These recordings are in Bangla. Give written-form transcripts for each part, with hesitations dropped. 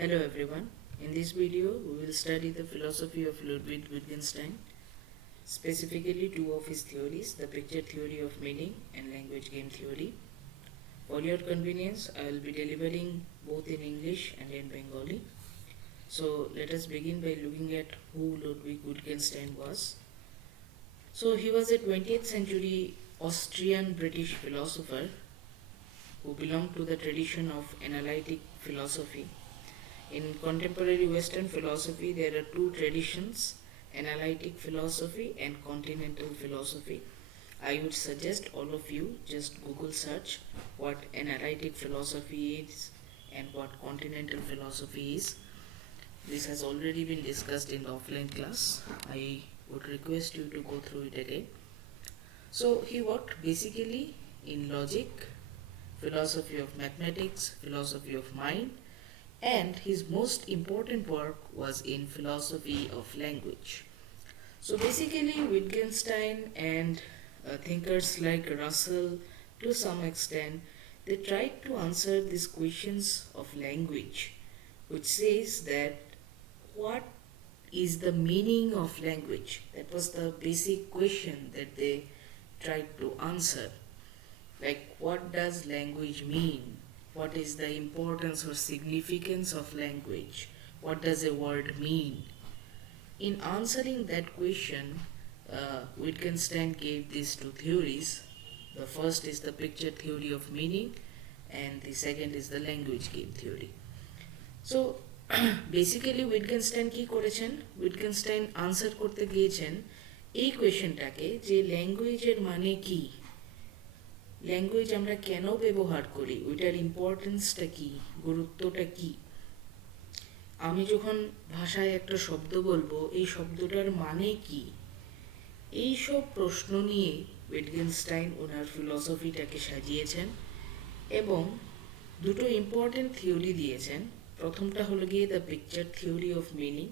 Hello everyone. In this video, we will study the philosophy of Ludwig Wittgenstein, specifically two of his theories, the picture theory of meaning and language game theory. For your convenience, I will be delivering both in English and in Bengali. So let us begin by looking at who Ludwig Wittgenstein was. So he was a 20th century Austrian British philosopher who belonged to the tradition of analytic philosophy. In contemporary Western philosophy, there are two traditions, analytic philosophy and continental philosophy. I would suggest all of you just Google search what analytic philosophy is and what continental philosophy is. This has already been discussed in the offline class. I would request you to go through it again. So he worked basically in logic, philosophy of mathematics, philosophy of mind, and his most important work was in philosophy of language. So basically Wittgenstein and thinkers like Russell, to some extent, they tried to answer these questions of language, which says that what is the meaning of language? That was the basic question that they tried to answer. Like, what does language mean? What is the importance or significance of language? What does a word mean? In answering that question, Wittgenstein gave these two theories. The first is the picture theory of meaning, and the second is the language game theory. So basically উইটগেনস্টাইন কি করেছেন, উইটগেনস্টাইন আনসার করতে গিয়েছেন এই কোয়েশ্চেনটাকে যে ল্যাঙ্গুয়েজের মানে কি, ল্যাঙ্গুয়েজ আমরা কেন ব্যবহার করি, ওইটার ইম্পর্টেন্সটা কি, গুরুত্বটা কি। আমি যখন ভাষায় একটা শব্দ বলবো এই শব্দটার মানে কি, এই সব প্রশ্ন নিয়ে উইটগেনস্টাইন ওনার ফিলসফিটাকে সাজিয়েছেন এবং দুটো ইম্পর্টেন্ট থিওরি দিয়েছেন। প্রথমটা হলো গিয়ে the picture theory of meaning,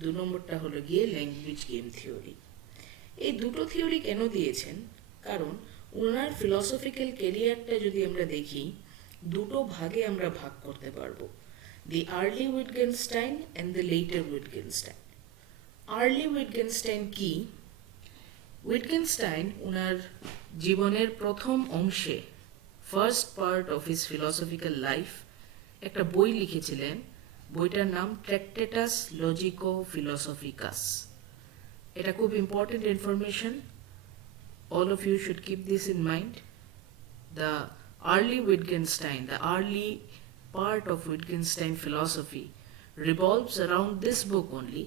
দু নম্বরটা হলো গিয়ে ল্যাঙ্গুয়েজ গেম থিওরি। এই দুটো থিওরি কেন দিয়েছেন, কারণ ওনার ফিলসফিক্যাল ক্যারিয়ারটা যদি আমরা দেখি দুটো ভাগে আমরা ভাগ করতে পারবো, দি early উইটগেনস্টাইন and the letter উইটগেনস্টাইন। Early উইটগেনস্টাইন কি? উইটগেনস্টাইন ওনার জীবনের প্রথম অংশে, first part of his philosophical life, একটা বই লিখেছিলেন। বইটার নাম ট্র্যাক্টেটাস লজিকো ফিলোসফিকাস। এটা খুব important information, all of you should keep this in mind. The early Wittgenstein, the early part of Wittgenstein philosophy revolves around this book only,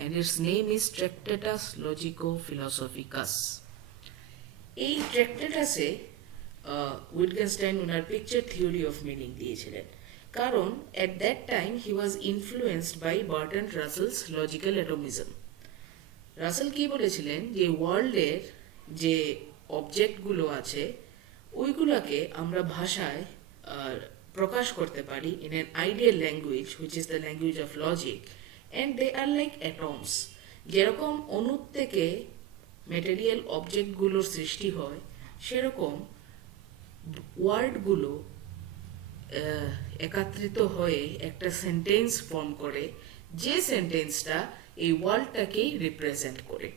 and its name is Tractatus Logico Philosophicus. এই ট্র্যাক্টেটাসে উইটগেনস্টাইন ওনার পিকচার থিওরি অফ মিনিং দিয়েছিলেন, কারণ at that time he was influenced by Bertrand Russell's logical atomism. Russell কি বলেছিলেন যে ওয়ার্ল্ডের যে অবজেক্টগুলো আছে ওইগুলোকে আমরা ভাষায় প্রকাশ করতে পারি in an ideal language which is the language of logic, and they are like atoms. যেরকম অণুর থেকে ম্যাটেরিয়াল অবজেক্টগুলোর সৃষ্টি হয়, সেরকম ওয়ার্ডগুলো একত্রিত হয়ে একটা সেন্টেন্স ফর্ম করে, যে সেন্টেন্সটা এই ওয়ার্ল্ডটাকেই রিপ্রেজেন্ট করে।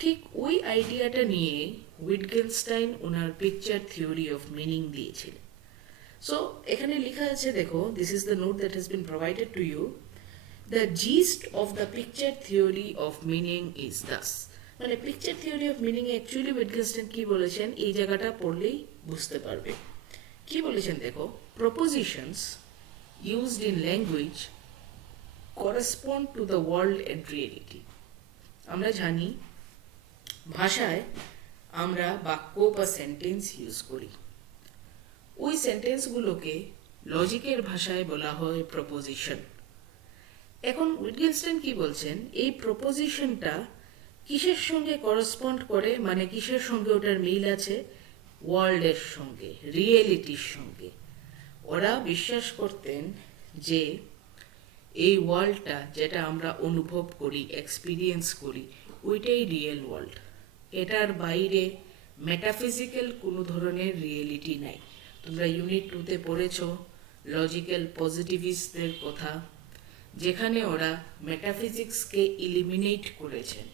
ঠিক ওই আইডিয়াটা নিয়ে উইটগেনস্টাইন ওনার পিকচার থিওরি অফ মিনিং দিয়েছিলেন। সো এখানে লেখা আছে, দেখো, this is the note that has been provided to you. The gist of the picture theory of meaning is thus. মানে picture theory of meaning actually Wittgenstein কি বলেছেন এই জায়গাটা পড়লেই বুঝতে পারবে। কি বলেছেন দেখো, প্রপোজিশনস used in language correspond to the world and reality. আমরা জানি ভাষায় আমরা বাক্য বা সেন্টেন্স ইউজ করি, ওই সেন্টেন্সগুলোকে লজিকের ভাষায় বলা হয় প্রপোজিশন। এখন উইটগেনস্টাইন কি বলছেন, এই প্রপোজিশনটা কিসের সঙ্গে করেসপন্ড করে, মানে কিসের সঙ্গে ওটার মিল আছে, ওয়ার্ল্ডের সঙ্গে, রিয়েলিটির সঙ্গে। ওরা বিশ্বাস করতেন যে এই ওয়ার্ল্ডটা যেটা আমরা অনুভব করি, এক্সপিরিয়েন্স করি, ওইটাই রিয়েল ওয়ার্ল্ড। এটার বাইরে মেটাফিজিক্যাল কোনো ধরনের রিয়েলিটি নাই। তোমরা ইউনিট 2-তে পড়েছো লজিক্যাল পজিটিভিস্টদের কথা, যেখানে ওরা মেটাফিজিক্সকে ইলিমিনেট করেছেন।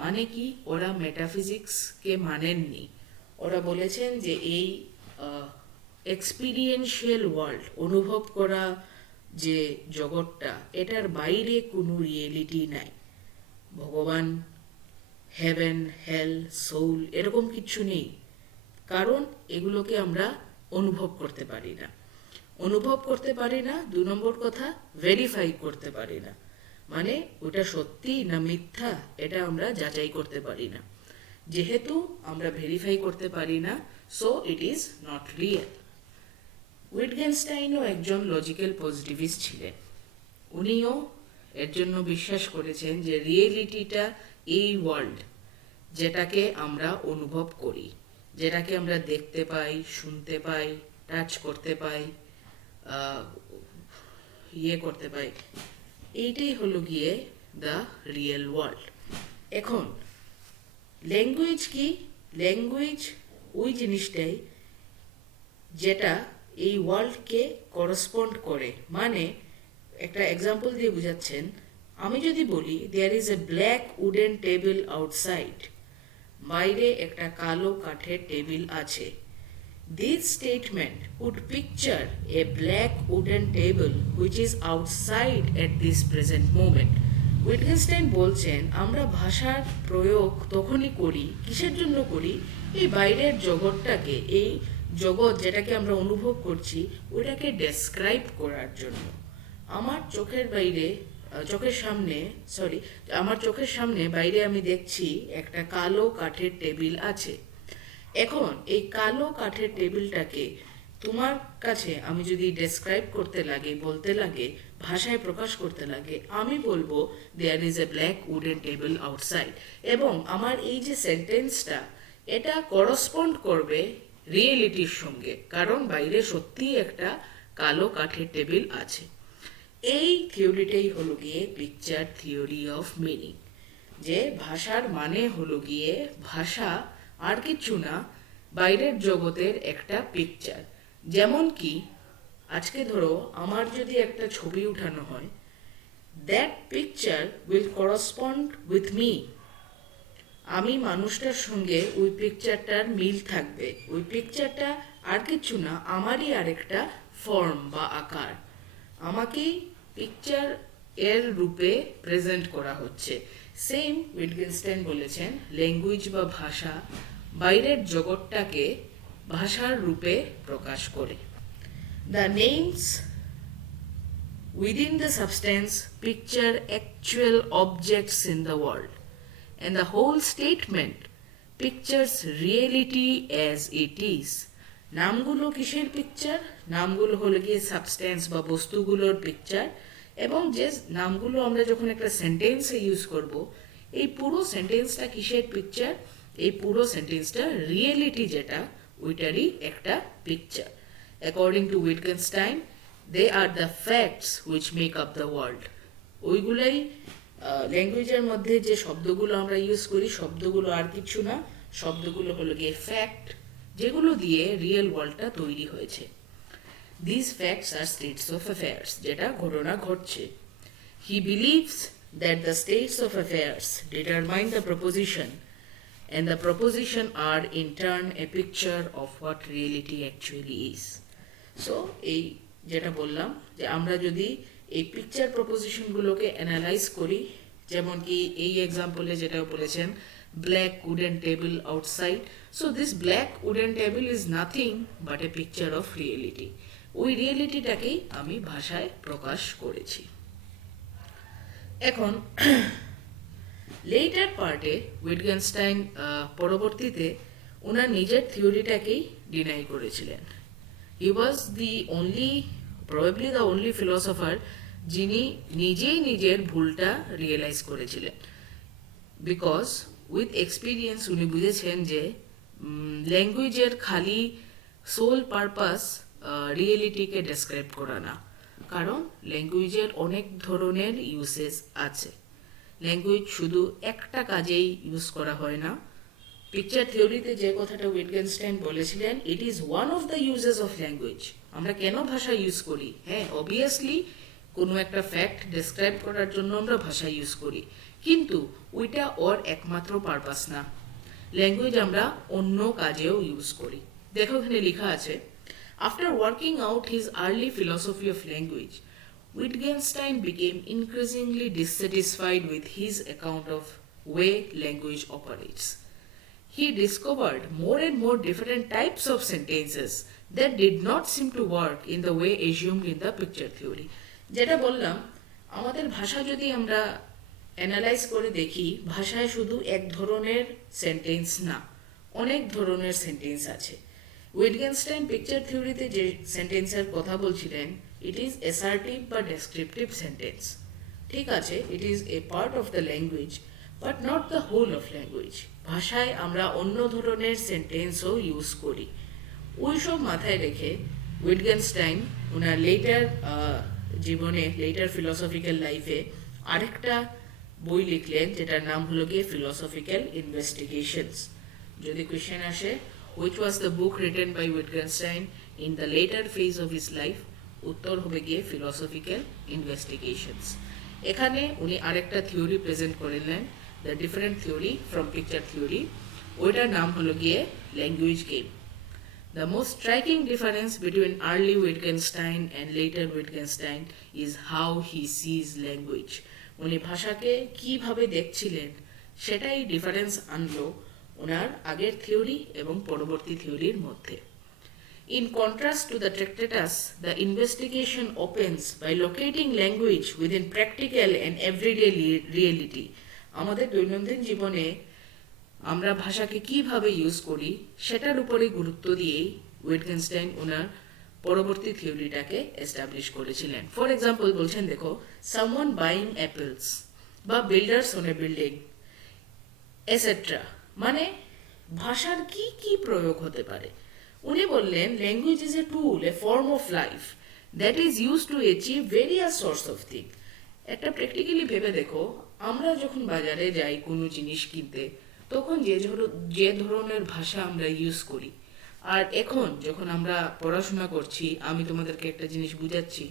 মানে কি, ওরা মেটাফিজিক্সকে মানেননি। ওরা বলেছেন যে এই এক্সপিরিয়েন্সিয়াল ওয়ার্ল্ড, অনুভব করা যে জগৎটা, এটার বাইরে কোনো রিয়েলিটি নাই। ভগবান, হেভেন, হেল, সোল এরকম কিছু নেই, কারণ এগুলোকে আমরা অনুভব করতে পারি না। অনুভব করতে পারি না, 2 নম্বর কথা, ভেরিফাই করতে পারি না। মানে ওটা সত্যি না মিথ্যা এটা আমরা যাচাই করতে পারি না। যেহেতু আমরা ভেরিফাই করতে পারি না, so it is not real. উইটগেনস্টাইনও একজন লজিক্যাল পজিটিভিস্ট ছিলেন। উনিও এর জন্য বিশ্বাস করেছেন যে রিয়েলিটিটা এই ওয়ার্ল্ড, যেটাকে আমরা অনুভব করি, যেটাকে আমরা দেখতে পাই, শুনতে পাই, টাচ করতে পাই, করতে পাই, এইটাই হলো গিয়ে দ্য রিয়েল ওয়ার্ল্ড। এখন ল্যাঙ্গুয়েজ কি? ল্যাঙ্গুয়েজ ওই জিনিসটাই যেটা এই ওয়ার্ল্ডকে করসপন্ড করে। মানে একটা এক্সাম্পল দিয়ে বুঝাচ্ছেন, আমি যদি বলি there is a black wooden table outside, বাইরে একটা কালো কাঠের টেবিল আছে, this statement would picture a black wooden table which is outside at this present moment. উইটগেনস্টাইন বলছেন আমরা ভাষার প্রয়োগ তখনই করি, কিসের জন্য করি? এই বাইরের জগৎটাকে, এই জগৎ যেটাকে আমরা অনুভব করছি, ওটাকে ডেসক্রাইব করার জন্য। আমার চোখের সামনে বাইরে আমি দেখছি একটা কালো কাঠের টেবিল আছে। এখন এই কালো কাঠের টেবিলটাকে তোমার কাছে আমি যদি ডেসক্রাইব করতে লাগে, বলতে লাগে, ভাষায় প্রকাশ করতে লাগে, আমি বলবো there is a black wooden table outside. এবং আমার এই যে সেন্টেন্সটা, এটা করসপন্ড করবে রিয়েলিটির সঙ্গে, কারণ বাইরে সত্যিই একটা কালো কাঠের টেবিল আছে। এই থিওরিটাই হলো গিয়ে পিকচার থিওরি অফ মিনিং, যে ভাষার মানে হলো গিয়ে ভাষা আর কিছু না, বাইরের জগতের একটা পিকচার। যেমন কি আজকে ধরো আমার যদি একটা ছবি উঠানো হয়, that picture will correspond with me. আমি মানুষটার সঙ্গে ওই পিকচারটার মিল থাকবে। ওই পিকচারটা আর কিছু না, আমারই আরেকটা ফর্ম বা আকার, আমাকেই পিকচার এর রূপে প্রেজেন্ট করা হচ্ছে। সেম উইটগেনস্টাইন বলেছেন ল্যাঙ্গুয়েজ বা ভাষা বাইরের জগৎটাকে ভাষার রূপে প্রকাশ করে। The names within the substance picture actual objects in the world, and the whole statement pictures reality as it is. নামগুলো কিসের পিকচার? নামগুলো হলো গিয়ে সাবস্টেন্স বা বস্তুগুলোর পিকচার। এবং যে নামগুলো আমরা যখন একটা সেন্টেন্সে ইউজ করব, এই পুরো সেন্টেন্সটা কিসের পিকচার? এই পুরো সেন্টেন্সটা রিয়েলিটি যেটা, ওইটারই একটা picture. According to উইটগেনস্টাইন, they are the facts which make up the world. ওইগুলাই ল্যাঙ্গুয়েজের মধ্যে যে শব্দগুলো আমরা ইউজ করি, শব্দগুলো আর কিছু না, শব্দগুলো হলো গিয়ে ফ্যাক্ট, যেগুলো দিয়ে রিয়েল ওয়ার্ল্ডটা তৈরি হয়েছে। These facts are states of affairs, যেটা ঘটনা ঘটছে। He believes that the states of affairs determine the proposition, and the proposition are in turn a picture of what reality actually is. So এই যেটা বললাম, যে আমরা যদি এই পিকচার প্রপোজিশনগুলোকে অ্যানালাইজ করি, যেমন কি এই এক্সাম্পলে যেটা বলেছেন black wooden table outside, so this black wooden table is nothing but a picture of reality. ওই রিয়েলিটিটাকেই আমি ভাষায় প্রকাশ করেছি। এখন লেটার পার্টে উইটগেনস্টাইন পরবর্তীতে ওনার নিজের থিওরিটাকেই ডিনাই করেছিলেন। He was probably the only philosopher যিনি নিজেই নিজের ভুলটা রিয়েলাইজ করেছিলেন। বিকজ উইথ এক্সপিরিয়েন্স উনি বুঝেছেন যে ল্যাঙ্গুয়েজের খালি সোল পারপাস রিয়েলিটিকে ডেসক্রাইব করা না, কারণ ল্যাঙ্গুয়েজের অনেক ধরনের ইউসেজ আছে। ল্যাঙ্গুয়েজ শুধু একটা কাজেই ইউজ করা হয় না, পিকচার থিওরিতে যে কথাটা উইটগেনস্টাইন বলেছিলেন, it is one of the uses of language. আমরা কেন ভাষা ইউজ করি? হ্যাঁ, অবভিয়াসলি কোনো একটা ফ্যাক্ট ডেসক্রাইব করার জন্য আমরা ভাষা ইউজ করি, কিন্তু ওইটা ওর একমাত্র পারপাস না। ল্যাঙ্গুয়েজ আমরা অন্য কাজেও ইউজ করি। দেখো এখানে লেখা আছে, after working out his early philosophy of language, Wittgenstein became increasingly dissatisfied with his account of way language operates. He discovered more and more different types of sentences that did not seem to work in the way assumed in the picture theory. যেটা বললাম, আমাদের ভাষা যদি আমরা অ্যানালাইজ করে দেখি, ভাষায় শুধু এক ধরনের সেন্টেন্স না, অনেক ধরনের সেন্টেন্স আছে। উইটগেনস্টাইন পিকচার থিওরিতে যে সেন্টেন্সের কথা বলছিলেন, ইট ইজ অ্যাসার্টিভ বা ডেসক্রিপটিভ সেন্টেন্স। ঠিক আছে, it is a part of the language, but not the whole of language. ভাষায় আমরা অন্য ধরনের সেন্টেন্সও ইউজ করি। ওই সব মাথায় রেখে উইটগেনস্টাইন ওনার লেটার জীবনে, লেটার ফিলসফিক্যাল লাইফে আরেকটা বই লিখলেন, যেটার নাম হলো গিয়ে ফিলসফিক্যাল ইনভেস্টিগেশনস। যদি কোয়েশ্চেন আসে, which was the book written by Wittgenstein in the later phase of his life, উত্তর হবে গিয়ে ফিলসফিক্যাল ইনভেস্টিগেশনস। এখানে উনি আরেকটা থিওরি প্রেজেন্ট করলেন, the different theory from picture theory. ওইটার নাম হলো গিয়ে language game. The most striking difference between early Wittgenstein and later Wittgenstein is how he sees language. উনি ভাষাকে কিভাবে দেখছিলেন, সেটাই ডিফারেন্স আনলো ওনার আগের থিওরি এবং পরবর্তী থিওরির মধ্যে। In contrast to the Tractatus, the investigation opens by locating language within practical and everyday reality. আমাদের দৈনন্দিন জীবনে আমরা ভাষাকে কিভাবে ইউজ করি সেটার উপরে গুরুত্ব দিয়েই উইটগেনস্টাইন ওনার পরবর্তী থিওরিটাকে এস্টাবলিশ করেছিলেন। ফর এক্সাম্পল বলছেন, দেখো, সামওয়ান বাইং অ্যাপেলস বা builders on a building etcetera, মানে ভাষার কি কি প্রয়োগ হতে পারে। উনি বললেন, language is a tool, A form of life that is use to achieve various source of thing. একটা প্র্যাকটিক্যালি ভেবে দেখো, আমরা যখন বাজারে যাই কোনো জিনিস কিনতে, তখন যে ধরনের ভাষা আমরা ইউজ করি, আর এখন যখন আমরা পড়াশোনা করছি, আমি তোমাদেরকে একটা জিনিস বুঝাচ্ছি,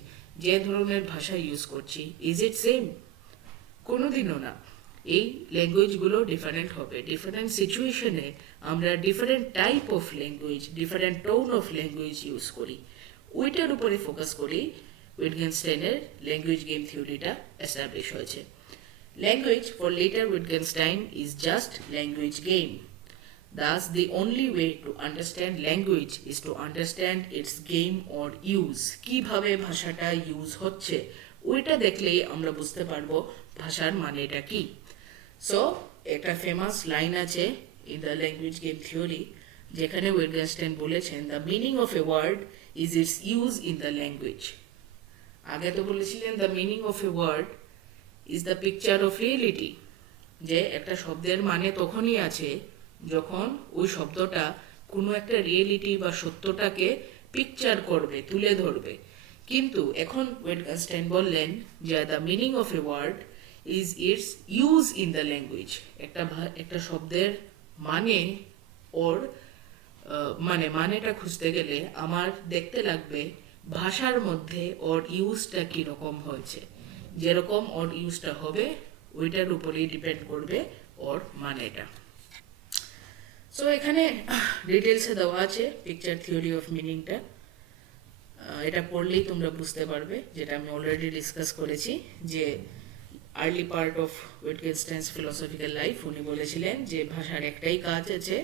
যে ধরনের ভাষা ইউজ করছি, ইজ ইট সেম? কোনোদিনও না। এই ল্যাঙ্গুয়েজগুলো ডিফারেন্ট হবে। ডিফারেন্ট সিচুয়েশনে আমরা different type of language, different tone of language use করি। ওইটার উপরে ফোকাস করি উইটগেনস্টাইনের ল্যাঙ্গুয়েজ গেম থিওরিটা এস্টাবলিশ হয়েছে। Language for later Wittgenstein is just language game. Thus, the only way to understand language is to understand its game or use. কিভাবে ভাষাটা ইউজ হচ্ছে ওইটা দেখলেই আমরা বুঝতে পারবো ভাষার মানেটা কি। সো একটা ফেমাস লাইন আছে in the language game theory, যেখানে উইটগেনস্টাইন বলেছেন, the meaning of a word is its use in the language. আগে তো বলেছিলেন the meaning of a word is the picture of reality, যে একটা শব্দের মানে তখনই আছে যখন ওই শব্দটা কোনো একটা রিয়েলিটি বা সত্যটাকে পিকচার করবে, তুলে ধরবে। কিন্তু এখন উইটগেনস্টাইন বললেন যে the meaning of a word is its use in the language. একটা শব্দের মানে ওর মানেটা খুঁজতে গেলে আমার দেখতে লাগবে ভাষার মধ্যে ওর ইউজটা কীরকম হয়েছে। যেরকম ওর ইউজটা হবে ওইটার উপরেই ডিপেন্ড করবে ওর মানেটা। সো এখানে ডিটেলসে দেওয়া আছে পিকচার থিওরি অফ মিনিংটা। এটা পড়লেই তোমরা বুঝতে পারবে, যেটা আমি অলরেডি ডিসকাস করেছি, যে early part of Wittgenstein's philosophical life উনি বলেছিলেন যে ভাষার একটাই কাজ আছে,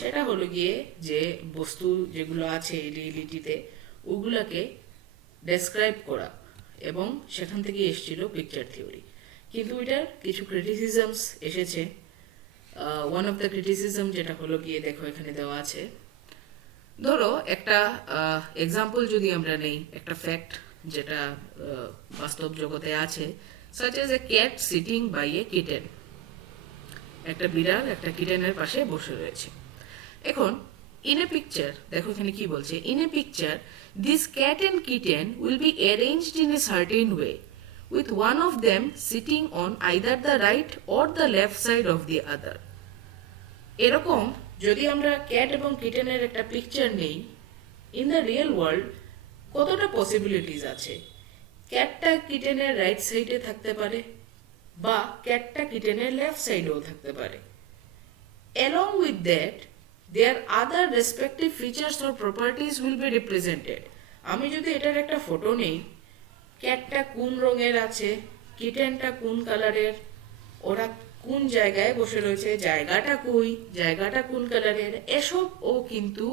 সেটা হলো গিয়ে যে বস্তু যেগুলো আছে রিয়েলিটিতে ওগুলোকে ডেসক্রাইব করা, এবং সেখান থেকে এসেছিল পিকচার থিওরি। কিন্তু এটার কিছু ক্রিটিসিজমস এসেছে। ওয়ান অফ দ্য ক্রিটিসিজম যেটা হলো গিয়ে, দেখো এখানে দেওয়া আছে, ধরো একটা এক্সাম্পল যদি আমরা নেই, একটা ফ্যাক্ট যেটা বাস্তব জগতে আছে, such as a cat sitting by a kitten. একটা বিড়াল একটা কিটেনের পাশে বসে রয়েছে। এখন in a picture, দেখো এখানে কি বলছে, in a picture this cat and kitten will be arranged in a certain way, with one of them sitting on either the right or the left side of the other. এরকম যদি আমরা ক্যাট এবং কিটেনের একটা পিকচার নেই, ইন দ্য রিয়েল ওয়ার্ল্ড কতটা পসিবিলিটিস আছে। ক্যাটটা কিটেনের রাইট সাইডে থাকতে পারে বা ক্যাটটা কিটেনের লেফট সাইডেও থাকতে পারে। Along with that, their other respective features or properties will be represented. আমি যদি এটার একটা ফটো নেই, ক্যাটটা কোন রঙের আছে, কিটেনটা কোন কালারের, ওরা কোন জায়গায় বসে রয়েছে, জায়গাটা কই, জায়গাটা কোন কালারের, এসবও কিন্তু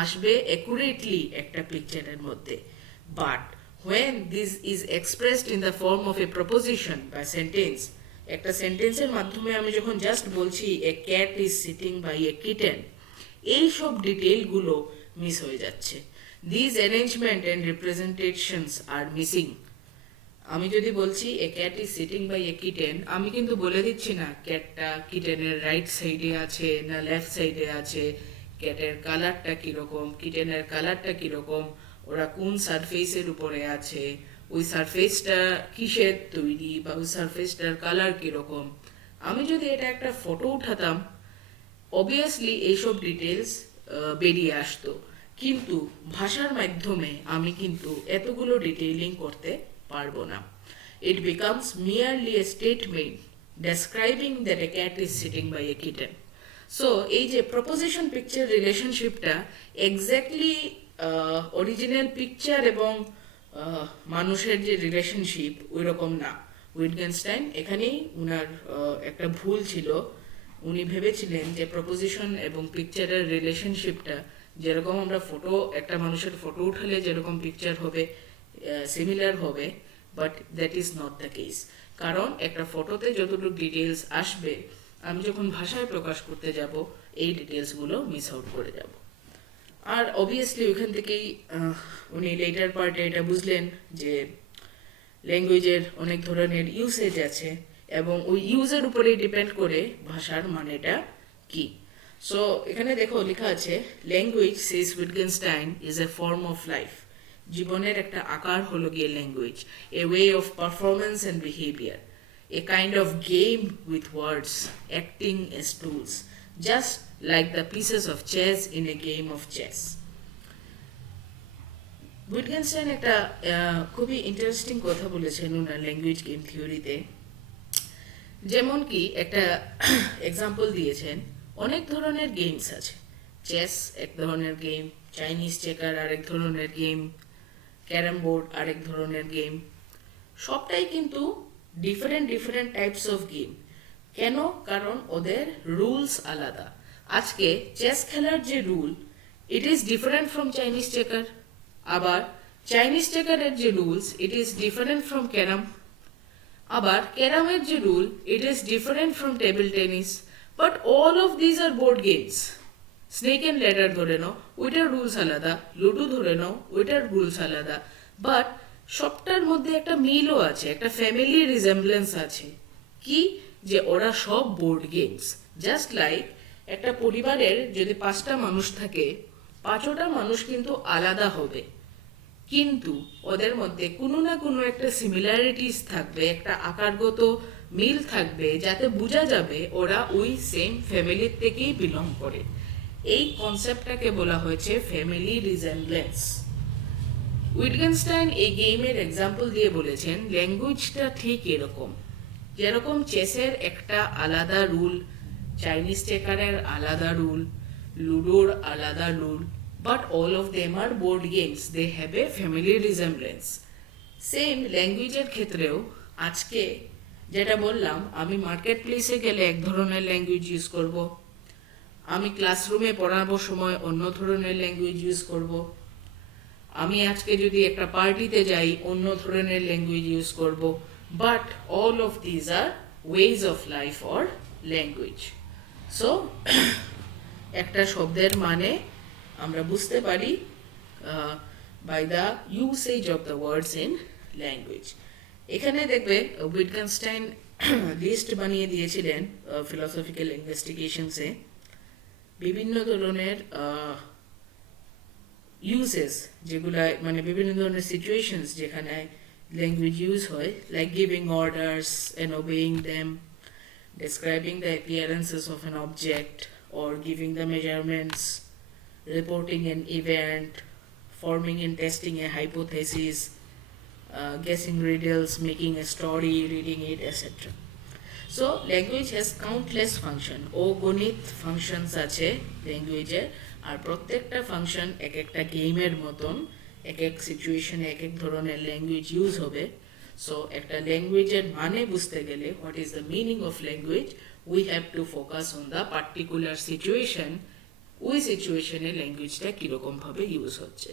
আসবে অ্যাকুরেটলি একটা পিকচারের মধ্যে। But when this is expressed in the form of a proposition বা সেন্টেন্স, একটা সেন্টেন্সের মাধ্যমে আমি যখন জাস্ট বলছি a cat is sitting by a kitten, এই সব ডিটেইলগুলো মিস হয়ে যাচ্ছে। This arrangement and representations are missing. আমি যদি বলছি a cat is sitting by a kitten, আমি কিন্তু বলে দিচ্ছি না ক্যাটটা কিটেনের রাইট সাইডে আছে না লেফট সাইডে আছে, ক্যাটের কালারটা কীরকম, কিটেনের কালারটা কীরকম, ওরা কোন সারফেসের উপরে আছে, ওই সারফেসটা কিসের তৈরি বা ওই সারফেসটার কালার কীরকম। আমি যদি এটা একটা ফটো উঠাতাম, অবভিয়াসলি এইসব ডিটেলস বেরিয়ে আসতো, কিন্তু ভাষার মাধ্যমে আমি কিন্তু এতগুলো ডিটেইলিং করতে পারবো না। It becomes merely a statement describing that a cat is sitting by a kitten. So এই যে প্রপোজিশন পিকচার রিলেশনশিপটা এক্স্যাক্টলি অরিজিনাল পিকচার এবং মানুষের যে রিলেশনশিপ ওই রকম না। উইটগেনস্টাইন এখানেই উনার একটা ভুল ছিল। উনি ভেবেছিলেন যে প্রপোজিশন এবং পিকচারের রিলেশনশিপটা যেরকম আমরা ফটো, একটা মানুষের ফটো উঠালে যেরকম পিকচার হবে সিমিলার হবে, but that is not the case. কারণ একটা ফটোতে যতটুকু ডিটেলস আসবে, আমি যখন ভাষায় প্রকাশ করতে যাব এই ডিটেলসগুলো মিস আউট করে যাব। আর অবভিয়াসলি ওইখান থেকেই উনি লেটার পার্টে এটা বুঝলেন যে ল্যাঙ্গুয়েজের অনেক ধরনের ইউসেজ আছে এবং ওই ইউজের উপরেই ডিপেন্ড করে ভাষার মানেটা কি। সো এখানে দেখো লেখা আছে language Sage উইটগেনস্টাইন is a form of life. জীবনের একটা আকার হলো গিয়ে language, a way of performance and behaviour, a kind of game with words acting as tools, just like the pieces of chess in a game of chess. উইটগেনস্টাইন একটা খুবই ইন্টারেস্টিং কথা বলেছেন ওনার ল্যাঙ্গুয়েজ গেম থিওরিতে। যেমন কি একটা এক্সাম্পল দিয়েছেন, অনেক ধরনের গেমস আছে, চেস এক ধরনের গেম, চাইনিজ চেকার আরেক ধরনের গেম, ক্যারাম বোর্ড আরেক ধরনের গেম, সবটাই কিন্তু ডিফারেন্ট টাইপস অফ গেম। কেন? কারণ ওদের রুলস আলাদা। আজকে চেস খেলার যে rule, it is different from Chinese checker. আবার চাইনিজ চেকারের যে rules, it is different from carrom. আবার ক্যারামের যে rule, it is different from table tennis. But all of these R board games. Snake and ladder ধরে নাও, ওইটার রুলস আলাদা। লুডো ধরে নাও, ওইটার রুলস আলাদা। বাট সবটার মধ্যে একটা মিলও আছে, একটা ফ্যামিলি রিজেম্বলেন্স আছে। কি? যে ওরা সব বোর্ড গেমস। জাস্ট লাইক একটা পরিবারের যদি 5টা মানুষ থাকে, 5টা মানুষ কিন্তু আলাদা হবে, কিন্তু ওদের মধ্যে কোনো না কোনো একটা সিমিলারিটিস থাকবে, একটা আকারগত মিল থাকবে, যাতে বোঝা যাবে ওরা ওই সেম ফ্যামিলির থেকেই বিলং করে। এই কনসেপ্টটাকে বলা হয়েছে ফ্যামিলি রিজেম্বলেন্স। উইটগেনস্টাইন এই গেমের এক্সাম্পল দিয়ে বলেছেন ল্যাঙ্গুয়েজটা ঠিক এরকম, যেরকম চেসের একটা আলাদা রুল, চাইনিজ চেকারের আলাদা রুল, লুডোর আলাদা rule, but all of them are board games. They have a family resemblance. Same ল্যাঙ্গুয়েজের ক্ষেত্রেও আজকে যেটা বললাম, আমি মার্কেট প্লেসে গেলে এক ধরনের ল্যাঙ্গুয়েজ ইউজ করব, আমি ক্লাসরুমে পড়ানোর সময় অন্য ধরনের ল্যাঙ্গুয়েজ ইউজ করব, আমি আজকে যদি একটা পার্টিতে যাই অন্য ধরনের ল্যাঙ্গুয়েজ ইউজ করব। But all of these are ways of life or language. So একটা শব্দের মানে আমরা বুঝতে পারি by the usage of the words in language. এখানে দেখবে উইটগেনস্টাইন লিস্ট বানিয়ে দিয়েছিলেন ফিলসফিক্যাল ইনভেস্টিগেশনসে বিভিন্ন ধরনের ইউজেস, যেগুলা মানে বিভিন্ন ধরনের সিচুয়েশনস যেখানে ল্যাঙ্গুয়েজ ইউজ হয়, like giving orders and ওবেইং them, describing the appearances of an object, or giving the measurements, reporting an event, forming and testing a hypothesis, guessing riddles, making a story, reading it, etc. So language has countless function. অগণিত functions আছে ল্যাঙ্গুয়েজের, আর প্রত্যেকটা ফাংশন এক একটা গেমের মতন, এক এক সিচুয়েশনে এক এক ধরনের ল্যাঙ্গুয়েজ ইউজ হবে। সো একটা ল্যাঙ্গুয়েজের মানে বুঝতে গেলে, what is the meaning of language, we have to focus on the particular situation. ওই সিচুয়েশনে ল্যাঙ্গুয়েজটা কীরকমভাবে ইউজ হচ্ছে,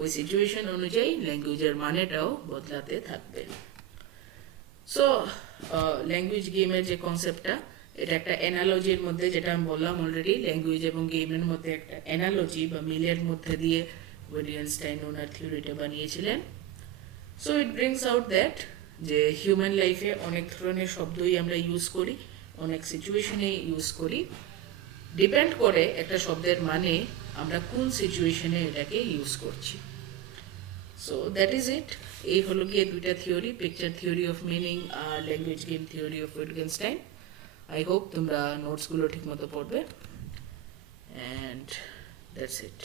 ওই সিচুয়েশন অনুযায়ী ল্যাঙ্গুয়েজের মানেটাও বদলাতে থাকবে। সো ল্যাঙ্গুয়েজ গেমের যে কনসেপ্টটা, এটা একটা অ্যানালজির মধ্যে, যেটা আমি বললাম অলরেডি, ল্যাঙ্গুয়েজ এবং গেমের মধ্যে একটা অ্যানালজি বা মিলের মধ্যে দিয়ে উইটগেনস্টাইন ওনার থিওরিটা বানিয়েছিলেন। So it brings out that যে হিউম্যান লাইফে অনেক ধরনের শব্দই আমরা ইউজ করি, অনেক সিচুয়েশনে ইউজ করি, ডিপেন্ড করে একটা শব্দের মানে আমরা কোন সিচুয়েশনে এটাকে ইউজ করছি। So that is it. এই হলো গিয়ে দুইটা থিওরি, পিকচার থিওরি অফ মিনিং আর language game theory of Wittgenstein. I hope তোমরা নোটসগুলো ঠিক মতো পড়বে, অ্যান্ড দ্যাটস ইট।